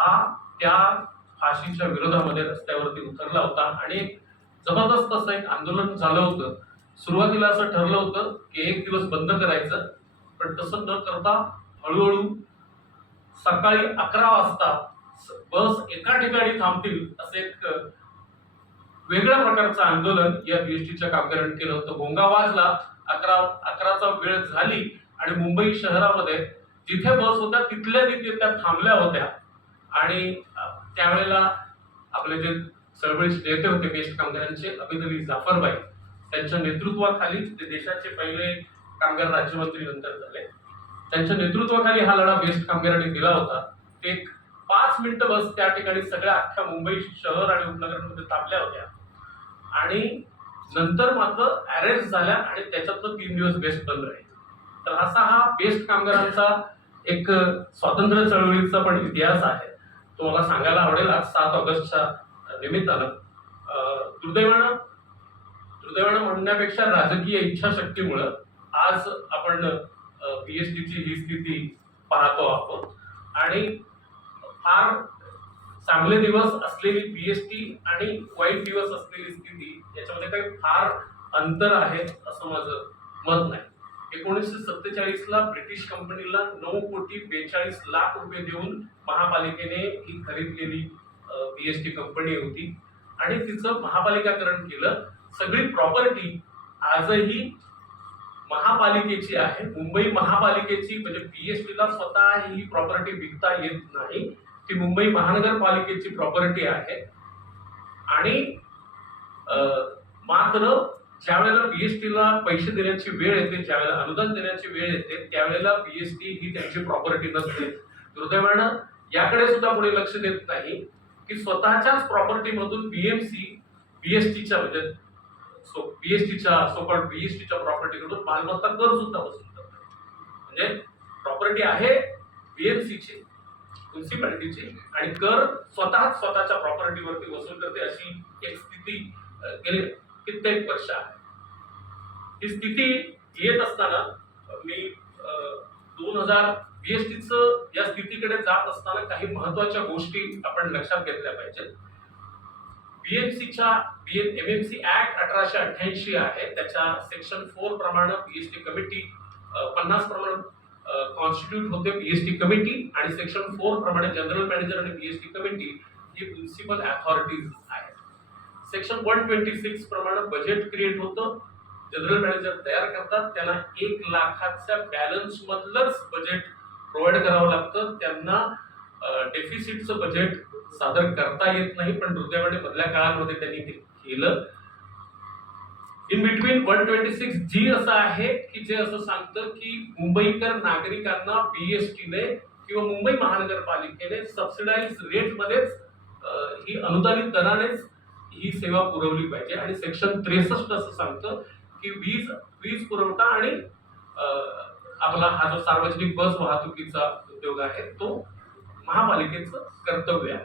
हा त्या फाशीच्या विरोधामध्ये रस्त्यावरती उतरला होता आणि एक जबरदस्त असं एक आंदोलन झालं होतं. सुरुवातीला असं ठरलं होतं की एक दिवस बंद करायचं, पण तसं न करता हळूहळू सकाळी 11 वाजता बस एका ठिकाणी थांबतील असं एक वेगळ्या प्रकारचं आंदोलन या बीएसटीच्या कामगारांनी केलं होतं. भोंगा वाजला, 11चा वेळ झाली आणि मुंबई शहरामध्ये जिथे बस होत्या तिथल्या तिथे त्या थांबल्या होत्या आणि त्यावेळेला आपले जे चळवळीचे नेते होते बेस्ट कामगारांचे अमित अली जाफरबाई त्यांच्या नेतृत्वाखाली ते देशाचे पहिले कामगार राज्यमंत्री नंतर झाले. त्यांच्या नेतृत्वाखाली हा लढा बेस्ट कामगारांनी दिला होता. ते 5 मिनिटं बस त्या ठिकाणी सगळ्या अख्ख्या मुंबई शहर आणि उपनगरांमध्ये थांबल्या होत्या आणि नंतर मात्र अरेस्ट झाल्या आणि त्याच्यातनं 3 दिवस बेस्ट बंद राहिले. तर असा हा बेस्ट कामगारांचा एक स्वातंत्र्य चळवळीचा पण इतिहास आहे. तो मला सांगायला आवडेल आज 7 ऑगस्टच्या निमित्तानं. दुर्दैवानं म्हणण्यापेक्षा राजकीय इच्छाशक्तीमुळे आज आपण बीएसटीची ही स्थिती पाहतो आहोत आणि फार चांगले दिवस असलेली बीएसटी आणि वाईट दिवस असलेली स्थिती याच्यामध्ये काही फार अंतर आहे असं माझं मत नाही. 1947 ला ब्रिटिश कंपनीला 9,42,00,000 रुपये देऊन महापालिकेने ही खरीदलेली बीएसटी कंपनी होती आणि तिचं महापालिकाकरण केलं. सगळी प्रॉपर्टी आजही महापालिकेची आहे. मुंबई महापालिकेची म्हणजे बीएसटीला स्वतः ही प्रॉपर्टी विकता येत नाही. ती मुंबई महानगरपालिकेची प्रॉपर्टी आहे आणि मात्र ज्या वेळेला बीएसटीला पैसे देण्याची वेळ येते, ज्या वेळेला अनुदान देण्याची वेळ येते त्यावेळेला बीएसटी ही त्यांची प्रॉपर्टी नसते. दुर्दैवानं याकडे सुद्धा कोणी लक्ष देत नाही की स्वतःच्याच प्रॉपर्टी मधून बीएसटीच्या म्हणजे बीएसटीच्या प्रॉपर्टीकडून मालमत्ता कर सुद्धा वसूल करतात. म्हणजे प्रॉपर्टी आहे बीएमसीची म्युन्सिपालिटीची आणि कर स्वतःच्या प्रॉपर्टीवरती वसूल करते अशी एक स्थिती गेली कित्येक वर्ष आहे. ही स्थिती येत असताना मी 2000 बीएसटीचं या स्थितीकडे जात असताना काही महत्वाच्या गोष्टी आपण लक्षात घेतल्या पाहिजेत. एमएमसी ऍक्ट 1888 आहे. त्याच्या सेक्शन 4 प्रमाणे बीएसटी कमिटी 50 प्रमाणे कॉन्स्टिट्यूट होते बीएसटी कमिटी आणि सेक्शन 4 प्रमाणे जनरल मॅनेजर आणि बीएसटी कमिटी ही म्युनिसिपल अथॉरिटीज आहेत. सेक्शन 126 प्रमाणे बजेट क्रिएट होतं. जनरल मॅनेजर तयार करतात, त्यांना 1 लाखाच्या बॅलन्स मधलंच बजेट प्रोव्हाइड करावं लागतं. त्यांना डेफिसिटचं बजेट सादर करता येत नाही, पण दुर्दैवाने मधल्या काळामध्ये त्यांनी ते केलं. इन बिटवीन 126G असं आहे की जे असं सांगतं की मुंबईकर नागरिकांना बीएसटीने किंवा मुंबई महानगरपालिकेने सबसिडाइज रेट मध्येच ही अनुदानित दरानेच ही सेवा पुरवली पाहिजे. आणि सेक्शन 63 असं सांगतं की वीज पुरवठा आणि आपला हा जो सार्वजनिक बस वाहतुकीचा उद्योग आहे तो महापालिकेचं कर्तव्य आहे.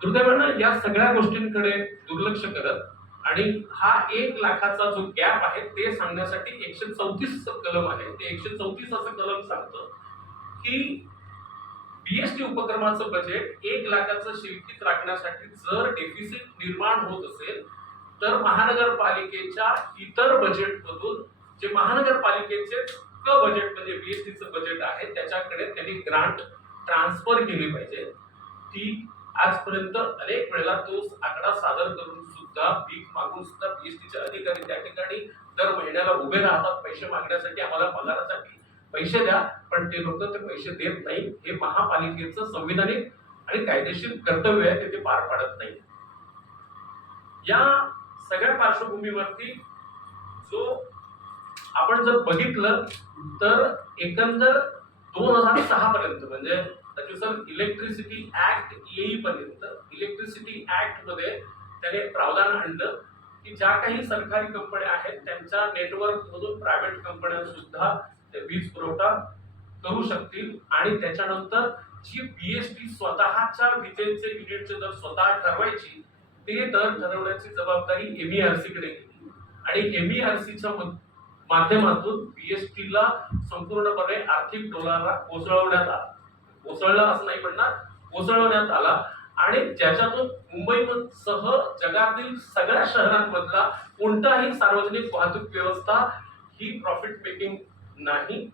दुर्दैवानं या सगळ्या गोष्टींकडे दुर्लक्ष करत आणि हा 1 लाखाचा जो गॅप आहे ते सांगण्यासाठी 134 कलम आहे. ते 134 असं कलम सांगतं की बीएसटी उपक्रमाचं बजेट 1 लाखाचं शिल्लकीत राखण्यासाठी जर डेफिसिट निर्माण होत असेल तर महानगरपालिकेच्या इतर बजेटमधून जे महानगरपालिकेचे बजेट म्हणजे बीएसटीचं बजेट आहे त्याच्याकडे त्यांनी ग्रांट ट्रान्सफर केली पाहिजे. ती आजपर्यंत अनेक वेळेला तो आकडा सादर करून सुद्धा भीक मागून सुद्धा बीएसटीचे अधिकारी त्या ठिकाणी दर महिन्याला उभे राहतात पैसे मागण्यासाठी, आम्हाला पगारासाठी पैसे द्या, पण ते लोक ते पैसे देत नाही. हे महापालिकेचं संविधानिक आणि कायदेशीर कर्तव्य आहे, ते पार पाडत नाही. या सगळ्या पार्श्वभूमीवरती जो आपण जर बघितलं तर एकंदर 2006 पर्यंत म्हणजे त्याच्यानुसार इलेक्ट्रिसिटी ऍक्ट येईपर्यंत इलेक्ट्रिसिटी ऍक्ट मध्ये त्याने प्रावधान आणलं की ज्या काही सरकारी कंपन्या आहेत त्यांच्या नेटवर्क मधून प्रायव्हेट कंपन्या सुद्धा वीज पुरवठा करू शकतील आणि त्याच्यानंतर जी बीएसटी स्वतःच्या विजेचे युनिटचे दर स्वतः ठरवायची ते दर ठरवण्याची जबाबदारी एमईआरसी कडे गेली आणि एमईआरसीच्या माध्यमातून बीएसटीला संपूर्णपणे आर्थिक डोलारा कोसळवण्यात आला. कोसळला असं नाही म्हणणार, कोसळवण्यात आला आणि ज्याच्यातून मुंबईसह जगातील सगळ्या शहरांमधला कोणताही सार्वजनिक वाहतूक व्यवस्था ही प्रॉफिट मेकिंग नाही,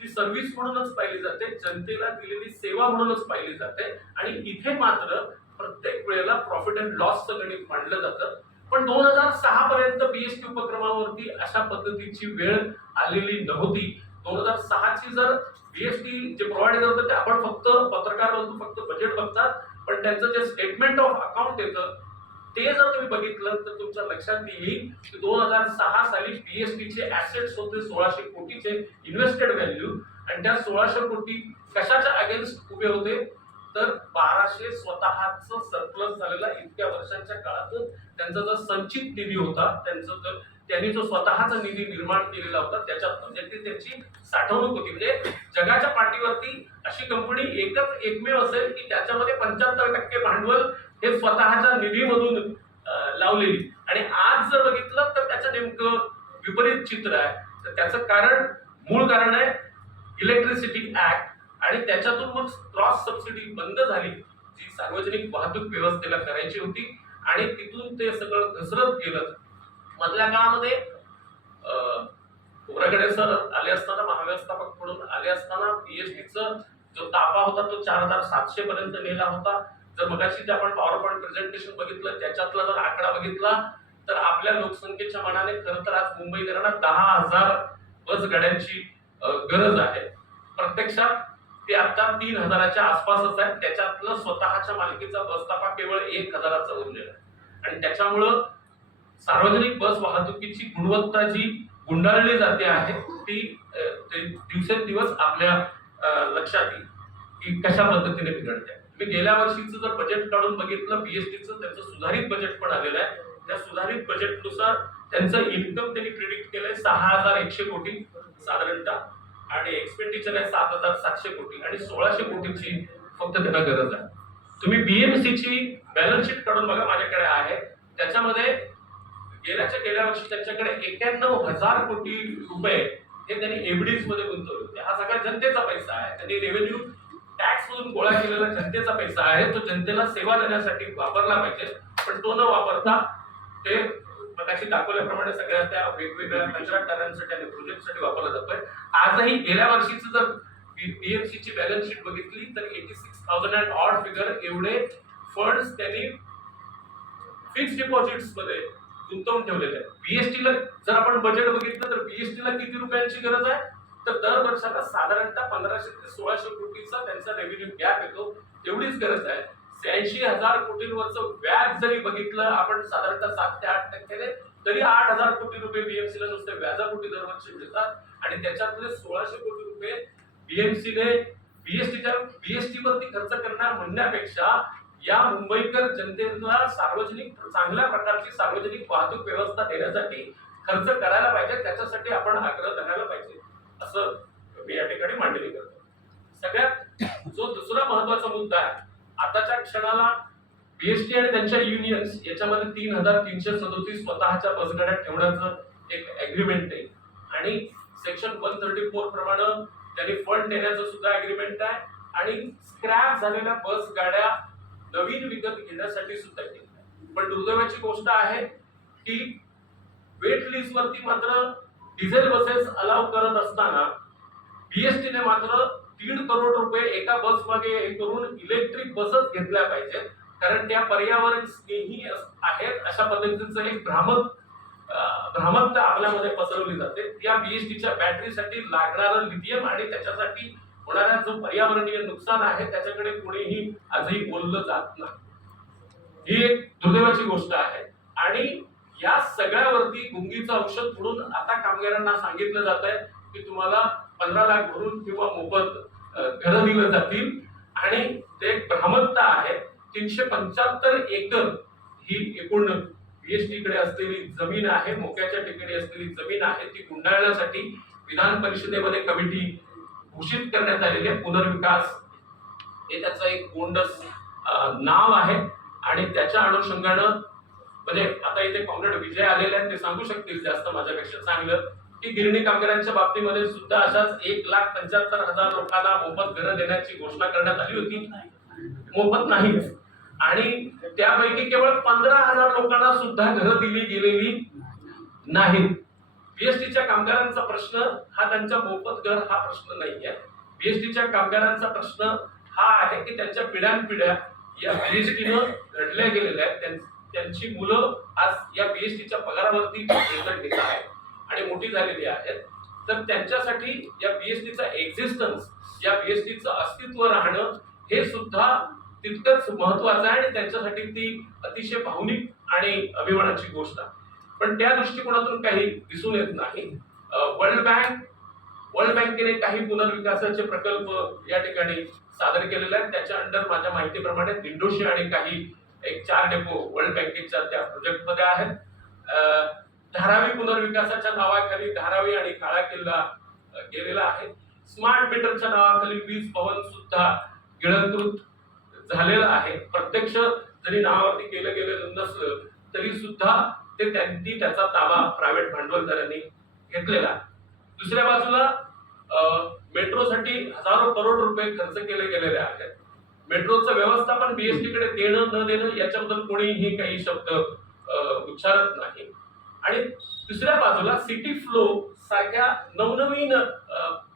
ती सर्व्हिस म्हणूनच पाहिली जाते, जनतेला दिलेली सेवा म्हणूनच पाहिली जाते आणि इथे मात्र प्रत्येक वेळेला प्रॉफिट अँड लॉसचं गणित मांडलं जातं. पण 2006 पर्यंत बीएसटी उपक्रमावरती अशा पद्धतीची वेळ आलेली नव्हती. 2006 ची जर बीएसटी जे प्रोव्हाइड करतं ते आपण फक्त पत्रकार बंधू फक्त बजेट बघतात, पण त्यांचं जे स्टेटमेंट ऑफ अकाउंट येतं ते जर तुम्ही बघितलं तर तुमच्या लक्षात येईल की 2006 साली बीएसटीचे ऍसेट्स होते 1600 कोटीचे इन्व्हेस्टेड व्हॅल्यू आणि त्या 1600 कोटी कशाच्या अगेन्स्ट उभे होते तर 1200 स्वतःच सरप्लस झालेला इतक्या वर्षांच्या काळातून त्यांचा जो संचित निधी होता, त्यांनी जो स्वतःचा निधी निर्माण केलेला होता त्याच्यात म्हणजे त्यांची साठवणूक होती. म्हणजे जगाच्या पाठीवरती अशी कंपनी एकमेव असेल की त्याच्यामध्ये 75% भांडवल हे स्वतःच्या निधीमधून लावलेली. आणि आज जर बघितलं तर त्याचं नेमकं विपरीत चित्र आहे. तर त्याचं मूळ कारण आहे इलेक्ट्रिसिटी ऍक्ट आणि त्याच्यातून मग क्रॉस सबसिडी बंद झाली जी सार्वजनिक वाहतूक व्यवस्थेला करायची होती आणि तिथून ते सगळं घसरत गेलं. मधल्या काळामध्ये कोरागडे सर आले असताना, महाव्यवस्थापक म्हणून आले असताना बीएसटीचा जो ताफा होता तो 4700 पर्यंत नेला होता. जर मगाशी जे आपण पॉवर पॉइंट प्रेझेंटेशन बघितलं त्याच्यातला जर आकडा बघितला तर आपल्या लोकसंख्येच्या मानाने खरं तर आज मुंबईकरांना 10,000 बस गाड्यांची गरज आहे. प्रत्यक्षात ते आता 3,000च्या आसपासच आहे. त्याच्यातलं स्वतःच्या मालकीचा बस ताफा केवळ 1,000चा उरलेला आहे आणि त्याच्यामुळं सार्वजनिक बस वाहतुकीची गुणवत्ता जी गुंडाळली जाते आहे ती दिवसेंदिवस आपल्या लक्षात येईल की कशा पद्धतीने बिघडते. मी गेल्या वर्षीचं जर बजेट काढून बघितलं बीएसटीचं त्यांचं सुधारित बजेट पण आलेलं आहे. त्या सुधारित बजेटनुसार त्यांचं इन्कम त्यांनी प्रिडिक्ट केलंय 6,100 कोटी साधारणतः आणि एक्सपेंडिचर आहे 7,700 कोटी आणि 1,600 कोटीची फक्त त्यांना गरज आहे. तुम्ही बीएमसीची बॅलन्स शीट काढून बघा, माझ्याकडे आहे. त्याच्यामध्ये गेल्या वर्षी त्यांच्याकडे 91,000 कोटी रुपये हे त्यांनी एफडीज मध्ये गुंतवले होते. हा सगळा जनतेचा पैसा आहे. त्यांनी रेव्हेन्यू टॅक्स मधून गोळा केलेला जनतेचा पैसा आहे. तो जनतेला सेवा देण्यासाठी वापरला पाहिजे, पण तो न वापरता ते मगाशी दाखवल्याप्रमाणे सगळ्या त्या वेगवेगळ्या कंत्राटदारांसाठी आणि प्रोजेक्टसाठी वापरला जातोय. आजही गेल्या वर्षीचं जर बीएमसीची बॅलन्स शीट बघितली तर 86,000 अँड ऑड फिगर एवढे फंड्स त्यांनी फिक्स्ड डिपॉझिट्स मध्ये गुंतवून ठेवलेले आहे. बीएसटीला जर आपण बजेट बघितलं तर बीएसटीला किती रुपयांची गरज आहे तर दर वर्षाला साधारणतः 1,500 ते 1,600 कोटीचा त्यांचा रेव्हेन्यू गॅप येतो. तेवढीच गरज आहे. 86,000 कोटींवरचं व्याज जरी बघितलं आपण साधारणतः 7 ते 8% तरी 8,000 कोटी रुपये बीएमसीला नुसते व्याजापोटी दरवर्षी मिळतात आणि त्याच्यातले 1,600 कोटी रुपये बीएमसीने बीएसटी वरती खर्च करणार म्हणण्यापेक्षा या मुंबईकर जनतेला चांगल्या प्रकारची सार्वजनिक वाहतूक व्यवस्था देण्यासाठी खर्च करायला पाहिजे. त्याच्यासाठी आपण आग्रह धरायला पाहिजे असं मी या ठिकाणी मांडणी करतो. सगळ्यात जो दुसरा महत्वाचा मुद्दा आहे, आताच्या क्षणाला बीएसटी आणि त्यांच्या युनियन्स याच्यामध्ये 3,337 स्वतःच्या बसगाड्या ठेवण्याचं एक अग्रीमेंट आहे आणि सेक्शन 134 प्रमाणे त्यांनी फंड देण्याचं सुद्धा अग्रीमेंट आहे आणि स्क्रॅप झालेल्या बस गाड्या नवीन विकत घेण्यासाठी सुद्धा केलं. पण दुर्दैवाची गोष्ट आहे की वेट लिस्ट वरती मात्र डिझेल बसेस अलाउ करत असताना बीएसटीने मात्र 3 करोड रुपये एका बस मागे हे करून इलेक्ट्रिक बसच घेतल्या पाहिजेत कारण त्या पर्यावरण स्नेही आहेत अशा पद्धतीचं एक भ्रामकता आपल्यामध्ये पसरवली जाते. या बीएसटीच्या बॅटरीसाठी लागणारं लिथियम आणि त्याच्यासाठी होणारा जो पर्यावरणीय नुकसान आहे त्याच्याकडे कोणीही आजही बोललं जात नाही. ही एक दुर्दैवाची गोष्ट आहे आणि या सगळ्यावरती गुंगीचं औषध म्हणून आता कामगारांना सांगितलं जात आहे की तुम्हाला 15 लाख भरून किंवा मोफत घरं दिलं जातील आणि ते एक भ्रामकता आहे. 375 एकर ही एकूण बीएसटी कडे असलेली जमीन आहे, मोक्याच्या ठिकाणी असलेली जमीन आहे, ती गुंडाळण्यासाठी विधान परिषदेमध्ये कमिटी घोषित करण्यात आलेली आहे. पुनर्विकास हे त्याचं एक गोंडस नाव आहे आणि त्याच्या अनुषंगानं म्हणजे आता इथे कॉम्रेड विजय आलेले आहेत, ते सांगू शकतील जास्त माझ्यापेक्षा चांगलं की गिरणी कामगारांच्या बाबतीमध्ये सुद्धा अशाच 1,75,000 लोकांना मोफत घरं देण्याची घोषणा करण्यात आली होती. मोफत नाहीच, आणि त्यापैकी केवळ 15,000 लोकांना सुद्धा घरं दिली गेलेली नाहीत. बीएसटीच्या कामगारांचा प्रश्न हा त्यांच्या मोफत घर हा प्रश्न नाहीये. बीएसटीच्या कामगारांचा प्रश्न हा आहे की त्यांच्या पिढ्यानपिढ्या या बीएसटीनं घडल्या गेलेल्या आहेत. त्यांची मुलं आज या बीएसटीच्या पगारावरती वेतन घेत आहेत आणि मोठी झालेली आहेत. तर त्यांच्यासाठी या बीएसटीचा एक्झिस्टन्स, या बीएसटीचं अस्तित्व राहणं हे सुद्धा तितकंच महत्वाचं आहे आणि त्यांच्यासाठी ती अतिशय भावनिक आणि अभिमानाची गोष्ट आहे. पण त्या दृष्टिकोनातून काही दिसून येत नाही. वर्ल्ड बँकेने काही पुनर्विकासाचे प्रकल्प या ठिकाणी सादर केलेले आहेत. त्याच्या अंडर माझ्या माहितीप्रमाणे दिंडोशी आणि काही 4 डेपो वर्ल्ड बँकेच्या त्या प्रोजेक्टमध्ये आहेत. धारावी पुनर्विकासाच्या नावाखाली धारावी आणि काळा किल्ला गेलेला आहे. स्मार्ट मीटरच्या नावाखाली वीज भवन सुद्धा गिळंकृत झालेलं आहे. प्रत्यक्ष जरी नावावरती केलं गेलेलं नसलं तरी सुद्धा त्यांनी त्याचा ताबा प्रायव्हेट भांडवलदारांनी घेतलेला आहे. दुसऱ्या बाजूला मेट्रोसाठी हजारो करोड रुपये खर्च केले गेलेले आहेत. मेट्रोचं व्यवस्थापन बीएसटी कडे देणं न देणं याच्याबद्दल कोणीही काही शब्द उच्चारत नाही. आणि दुसऱ्या बाजूला सिटी फ्लो सारख्या नवनवीन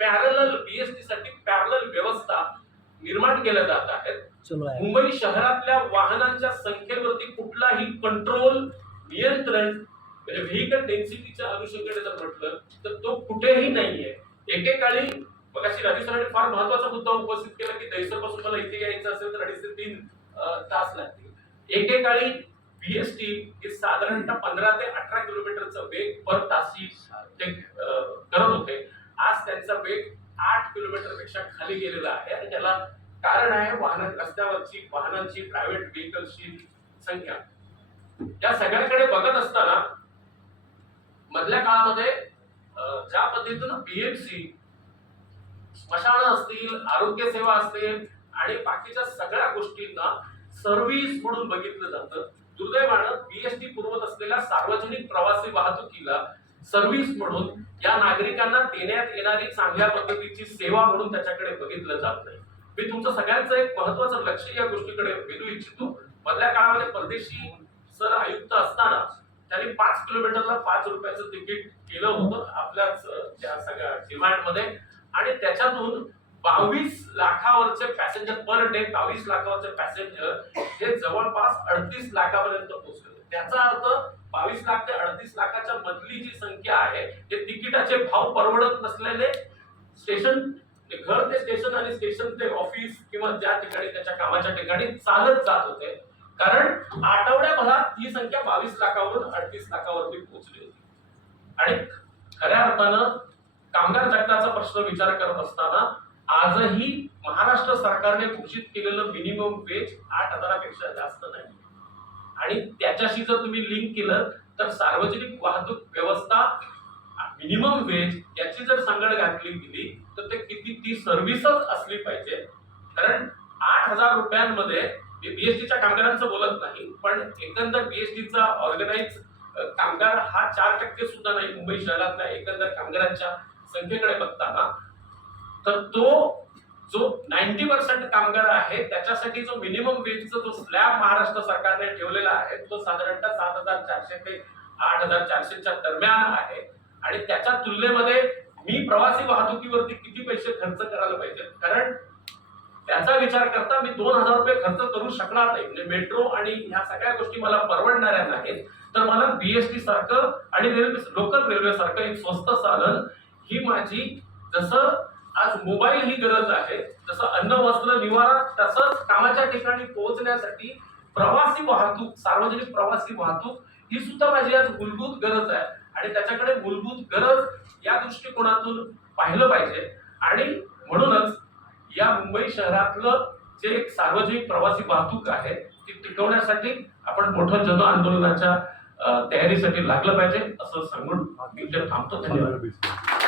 पॅरलल बीएसटी साठी पॅरलल व्यवस्था निर्माण केल्या जात आहेत. मुंबई शहरातल्या वाहनांच्या संख्येवरती कुठलाही कंट्रोल, नियंत्रण म्हणजे व्हेइकल डेन्सिटीच्या अनुषंगाने जर म्हटलं तर तो कुठेही नाहीये. एकेकाळी मगाशी राजू सरांनी फार महत्वाचा मुद्दा उपस्थित केला की दैसरपासून मला इथे यायचं असेल तर 2.5 ते 3 तास लागतील. एकेकाळी बीएसटी हे साधारणतः 15 ते 18 किलोमीटरचा वेग पर तासी ते करत होते. आज त्यांचा वेग 8 किलोमीटर पेक्षा खाली गेलेला आहे आणि त्याला कारण आहे रस्त्यावरची वाहनांची, प्रायव्हेट व्हेइकल्सची संख्या. या सगळ्याकडे बघत असताना मधल्या काळामध्ये ज्या पद्धतीनं बीएमसी, स्मशानं असतील, आरोग्य सेवा असतील आणि बाकीच्या सगळ्या गोष्टींना सर्व्हिस म्हणून बघितलं जातं, दुर्दैवानं बीएसटी पुरवत असलेल्या सार्वजनिक प्रवासी वाहतुकीला सर्व्हिस म्हणून या नागरिकांना देण्यात येणारी चांगल्या पद्धतीची सेवा म्हणून त्याच्याकडे बघितलं जात नाही. मी तुमचं सगळ्यांचं एक महत्वाचं लक्ष या गोष्टीकडे वेधू इच्छितो. मधल्या काळामध्ये परदेशी सर आयुक्त असताना त्यांनी 5 किलोमीटरला 5 रुपयाचं तिकीट केलं होतं आपल्याच त्या सगळ्या डिमांड मध्ये आणि त्याच्यातून 22 लाखावरचे पॅसेंजर पर डे, 22 लाखावरचे पॅसेंजर हे जवळपास 38 लाखापर्यंत पोहोचले. त्याचा अर्थ 22 लाख ते 38 लाखाच्या मधली जी संख्या आहे ते तिकिटाचे भाव परवडत नसलेले स्टेशन, घर ते स्टेशन आणि स्टेशन ते ऑफिस किंवा ज्या ठिकाणी त्याच्या कामाच्या ठिकाणी चालत जात होते. कारण आठवड्याभरात ही संख्या 22 लाखावरून 38 लाखावरती पोहोचली होती. आणि खऱ्या अर्थानं कामगार चट्टाचा प्रश्न विचार करत असताना आजही महाराष्ट्र सरकारने घोषित केलेलं मिनिमम वेज 8,000 पेक्षा जास्त नाही. आणि त्याच्याशी जर तुम्ही लिंक केलं तर सार्वजनिक वाहतूक व्यवस्था मिनिमम वेज याची जर सांगड घातली गेली तर ते किती ती सर्व्हिसच असली पाहिजे. कारण 8,000 रुपयांमध्ये बीएसटीच्या कामगारांचं बोलत नाही पण एकंदर बीएसटीचा ऑर्गनाइज कामगार हा 4% सुद्धा नाही मुंबई शहरातल्या एकंदर कामगारांच्या संख्येकडे बघताना. तर तो जो 90% कामगार आहे त्याच्यासाठी जो मिनिमम वेजचा जो स्लॅब महाराष्ट्र सरकारने ठेवलेला आहे तो साधारणतः 7,400 ते 8,400च्या दरम्यान आहे. आणि त्याच्या तुलनेमध्ये मी प्रवासी वाहतुकीवरती किती पैसे खर्च करायला पाहिजे, कारण त्याचा विचार करता मी 2,000 रुपये खर्च करू शकणार नाही. म्हणजे मेट्रो आणि ह्या सगळ्या गोष्टी मला परवडणाऱ्या नाहीत. तर मला बीएसटी सारखं आणि लोकल रेल्वे सारखं एक स्वस्त साधन ही माझी, जसं आज मोबाईल ही गरज आहे, जसं अन्न वस्त्र निवारा तसंच कामाच्या ठिकाणी पोहोचण्यासाठी प्रवासी वाहतूक, सार्वजनिक प्रवासी वाहतूक ही सुद्धा माझी आज मूलभूत गरज आहे. आणि त्याच्याकडे मूलभूत गरज या दृष्टिकोनातून पाहिलं पाहिजे. आणि म्हणूनच या मुंबई शहरातलं जे एक सार्वजनिक प्रवासी वाहतूक आहे ती टिकवण्यासाठी आपण मोठं जन आंदोलनाच्या तयारीसाठी लागलं पाहिजे असं सांगून मी थांबतो. धन्यवाद.